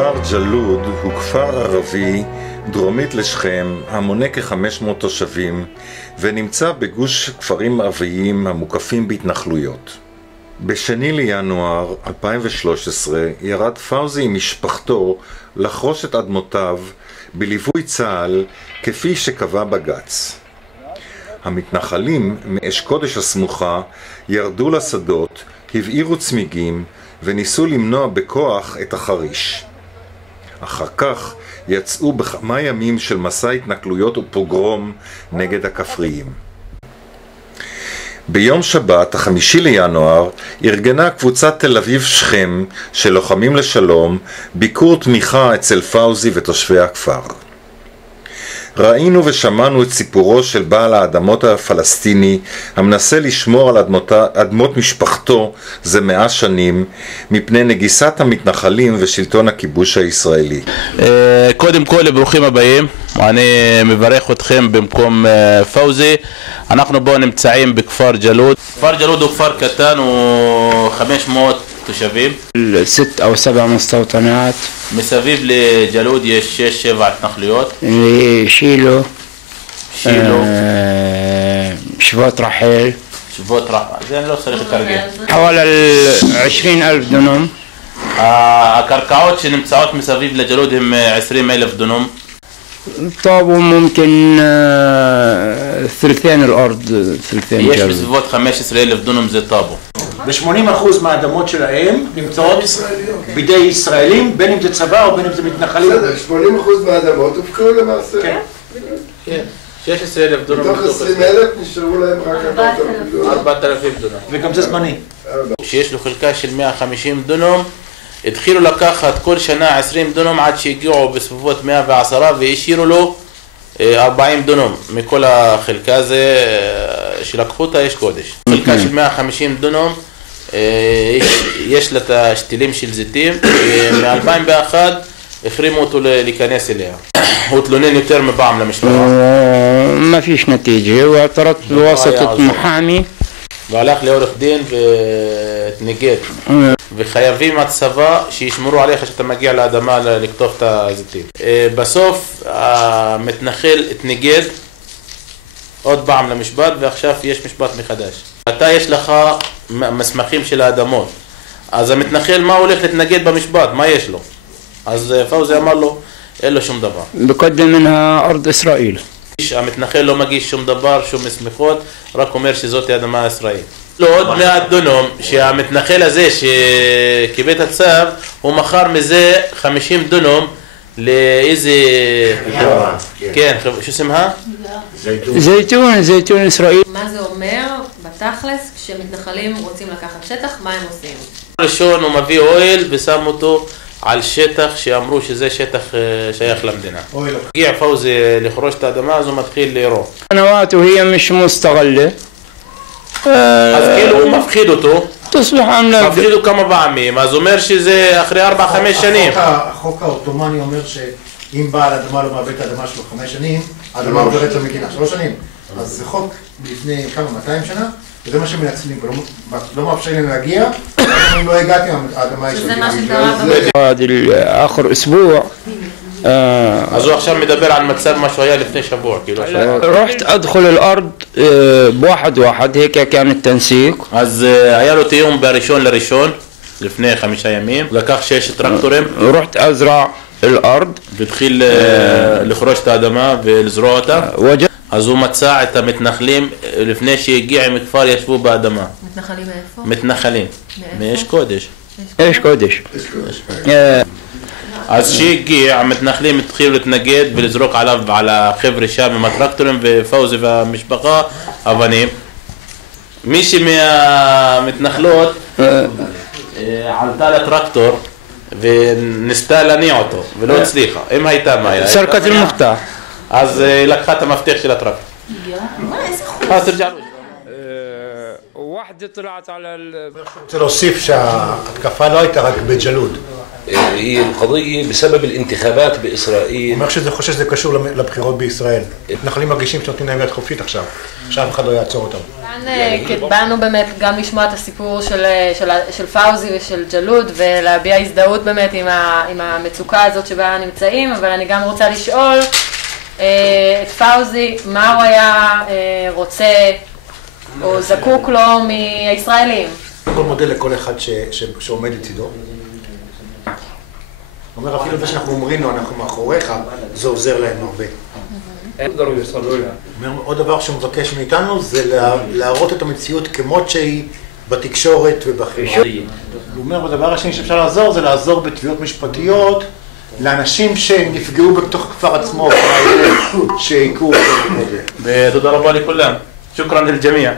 כפר ג'לוד הוא כפר ערבי דרומית לשכם המונה כ-500 תושבים ונמצא בגוש כפרים ערביים המוקפים בהתנחלויות. בשני לינואר 2013 ירד פאוזי עם משפחתו לחרוש את אדמותיו בליווי צה"ל כפי שקבע בג"ץ. המתנחלים מאש קודש הסמוכה ירדו לשדות, הבעירו צמיגים וניסו למנוע בכוח את החריש. אחר כך יצאו בכמה ימים של מסע התנכלויות ופוגרום נגד הכפריים. ביום שבת, 5 לינואר, ארגנה קבוצת תל אביב שכם של לוחמים לשלום ביקור תמיכה אצל פאוזי ותושבי הכפר. ראינו ושמענו את סיפורו של בעל האדמות הפלסטיני המנסה לשמור על אדמות משפחתו זה 100 שנים מפני נגיסת המתנחלים ושלטון הכיבוש הישראלי. קודם כל ברוכים הבאים, אני מברך אתכם במקום פאוזי. אנחנו בו נמצאים בכפר ג'לוד. כפר ג'לוד הוא כפר קטן, הוא 500 תושבים. 6 أو 7 مستوطنات. מסביב לג'לוד יש 6-7 התנחלויות. شيلو. شفوت رحيل. שבות רחל, זה אני לא צריך לתרגם. حوالي 20,000 دونم. הקרקעות שנמצאות מסביב לג'לוד הם 20,000 דונם. طابوا ممكن ثلثين الأرض ثلثين יש جلد. בסביבות 15,000 דונם זה טאבו. ו-80% מהאדמות שלהם נמצאות בידי ישראלים, בין אם זה צבא או בין אם זה מתנחלים. בסדר, 80% מהאדמות הופקעו למעשה. כן. 16,000 דונם. מתוך 20,000 נשארו להם רק 4,000 דונם. וגם זה זמני. שיש לו חלקה של 150 דונם, התחילו לקחת כל שנה 20 דונם עד שהגיעו בסביבות 110 והשאירו לו 40 דונם מכל החלקה הזה שלקחו אותה יש קודש. חלקה של 150 דונם יש לה את השתילים של זיתים, מ-2001 החרימו אותו להיכנס אליה. הוא התלונן יותר מפעם למשטרה. ما فيش نتيجة واعترضت بواسطة محامي. והלך לעורך דין והתנגד. וחייבים הצבא שישמרו עליך שאתה מגיע לאדמה לקטוף את הזיתים. בסוף המתנחל התנגד עוד פעם למשפט ועכשיו יש משפט מחדש. אתה יש לך מסמכים של האדמות, אז המתנחל מה הולך להתנגד במשפט? מה יש לו? אז פאוזי אמר לו אין לו שום דבר. بقدم منها أرض إسرائيل. המתנחל לא מגיש שום דבר, שום מסמכות, רק אומר שזאת האדמה הישראלית. לא עוד 100 דונם שהמתנחל הזה שקיבל את הצו, הוא מכר מזה 50 דונם לאיזה... כן, ששמها? זייתון ישראל. מה זה אומר בתכלס כשמתנחלים רוצים לקחת שטח, מה הם עושים? ראשון הוא מביא אוהל ושם אותו על שטח שאמרו שזה שטח שייך למדינה. הגיע פאוזי לחרוש את האדמה אז הוא מתחיל לירות. قنواته هي مش مستغلة. אז כאילו הוא מפחיד אותו. تصبح عاملة. מפחיד אותו כמה פעמים, אז אומר שזה אחרי 4-5 שנים. החוק העות'מאני אומר שאם בעל אדמה לא מעבד את האדמה שלו 5 שנים, האדמה עוברת למדינה 3 שנים. אז זה חוק לפני כמה, 200 שנה, וזה מה שמנצלים, לא מאפשרים להגיע, אם לא הגעתי, האדמה היא שזה מה שקרה آخر أسبوع. אז הוא עכשיו מדבר על מצב מה שהוא היה לפני שבוע, כאילו. رحت أدخل الأرض بواحد واحد هيك كان التنسيق. אז היה לו תיאום בראשון לראשון, לפני 5 ימים, לקח 6 טרקטורים. رحت أزرع الأرض. והתחיל לחרוש את האדמה ולזרוע אותה. אז הוא מצא את המתנחלים, לפני שהגיע עם כפר ישבו באדמה. מתנחלים מאיפה? מתנחלים. מאש קודש. إيش قدش. אז שהגיע, המתנחלים התחילו להתנגד ולזרוק עליו ועל החבר'ה שם עם הטרקטורים ופאוזי והמשפחה אבנים. מישהי מהמתנחלות עלתה לטרקטור וניסתה להניע אותו ולא הצליחה. אם הייתה מה היה? سرقة المفتاح. אז היא לקחה את המפתח של הטרקטור. איזה חוץ? אז תרجع לו. واحدة طلعت على אני רוצה להוסיף שההתקפה לא הייתה רק בג'לוד. هي القضية بسبب الانتخابات הוא بإسرائيل. אומר שזה חושב שזה קשור לבחירות בישראל. מתנחלים מרגישים שנותנים להם יד חופשית עכשיו. עכשיו אף אחד לא יעצור אותם. באנו באמת גם לשמוע את הסיפור של פאוזי ושל ג'לוד ולהביע הזדהות באמת עם המצוקה הזאת שבה נמצאים, אבל אני גם רוצה לשאול את פאוזי מה הוא היה רוצה או זקוק לו מהישראלים. כל מודל לכל אחד שעומד לצידו. אומר אפילו זה שאנחנו אומרים לו, אנחנו מאחוריך, זה עוזר להם הרבה. עוד דבר שהוא מבקש מאיתנו זה להראות את המציאות כמות שהיא בתקשורת ובחברה. הוא אומר, הדבר השני שאפשר לעזור זה לעזור בתביעות משפטיות לאנשים שנפגעו בתוך הכפר עצמו, שהיכו אותו. ותודה רבה לכולם. שוכרן לג'מיע.